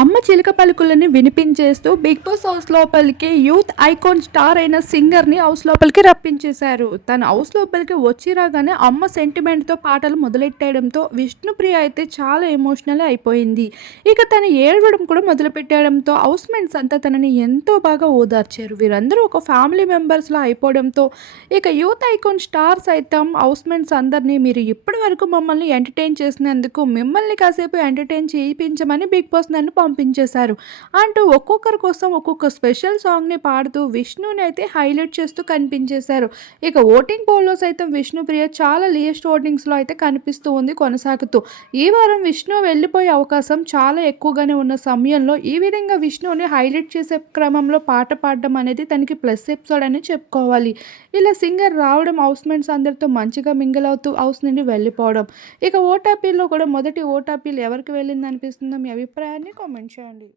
అమ్మ చిలక పలుకులని వినిపించేస్తూ బిగ్ బాస్ హౌస్ లోపలికి యూత్ ఐకాన్ స్టార్ అయిన సింగర్ని హౌస్ లోపలికి రప్పించేశారు. తన హౌస్ లోపలికి వచ్చి రాగానే అమ్మ సెంటిమెంట్తో పాటలు మొదలెట్టేయడంతో విష్ణుప్రియ అయితే చాలా ఎమోషనల్ అయిపోయింది. ఇక తను ఏడవడం కూడా మొదలుపెట్టడంతో హౌస్ మేట్స్ అంతా తనని ఎంతో బాగా ఓదార్చారు. వీరందరూ ఒక ఫ్యామిలీ మెంబర్స్లో అయిపోవడంతో ఇక యూత్ ఐకాన్ స్టార్ సైతం హౌస్ మేట్స్ అందరినీ మీరు ఇప్పటి వరకు మమ్మల్ని ఎంటర్టైన్ చేసినందుకు మిమ్మల్ని కాసేపు ఎంటర్టైన్ చేయించమని బిగ్ బాస్ నన్ను పంపించేశారు. అంటూ ఒక్కొక్కరి కోసం ఒక్కొక్క స్పెషల్ సాంగ్ని పాడుతూ విష్ణుని అయితే హైలైట్ చేస్తూ కనిపించేశారు. ఇక ఓటింగ్ పోల్లో సైతం విష్ణుప్రియ చాలా లియెస్ట్ ఓటింగ్స్లో అయితే కనిపిస్తూ ఉంది కొనసాగుతూ. ఈ వారం విష్ణు వెళ్ళిపోయే అవకాశం చాలా ఎక్కువగానే ఉన్న సమయంలో ఈ విధంగా విష్ణుని హైలైట్ చేసే క్రమంలో పాట పాడడం అనేది తనకి ప్లస్ ఎపిసోడ్ అని చెప్పుకోవాలి. ఇలా సింగర్ రావడం హౌస్మెంట్స్ అందరితో మంచిగా మింగిల్ అవుతూ హౌస్ నుండి వెళ్ళిపోవడం. ఇక ఓటాపీలో కూడా మొదటి ఓటాపీలు ఎవరికి వెళ్ళింది అనిపిస్తుందో మీ అభిప్రాయాన్ని కామెంట్ చేయండి